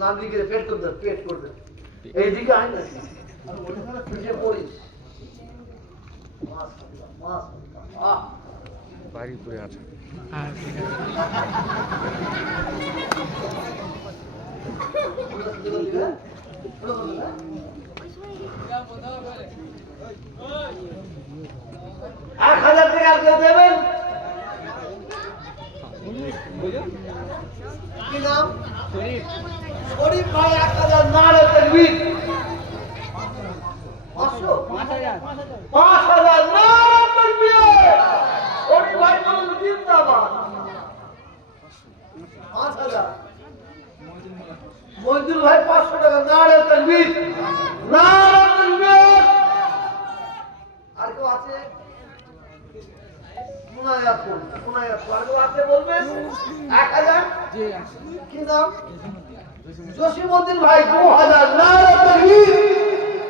নাম লিখে পেট করবে, পেট করবে। এইদিকে আয় না, আর ওখানে পিছিয়ে পড়িস। বাড়ি পড়ে আছে। এক 1000 টাকা আর কেউ দেবেন? কি নাম? শরীফ ভাই 1000 না রে তকবীর। 500 5000 না রে তকবীর। শরীফ ভাই বলুন জিন্দাবাদ। 5000 মজদুর ভাই 500 টাকা না রে তকবীর, না রে তকবীর। আর কেউ আছে? মুনায়াত করুন, মুনায়াত আর কেউ আছে বলবেন? 1000 কি নাম? জসিমউদ্দিন ভাই 2000 না রে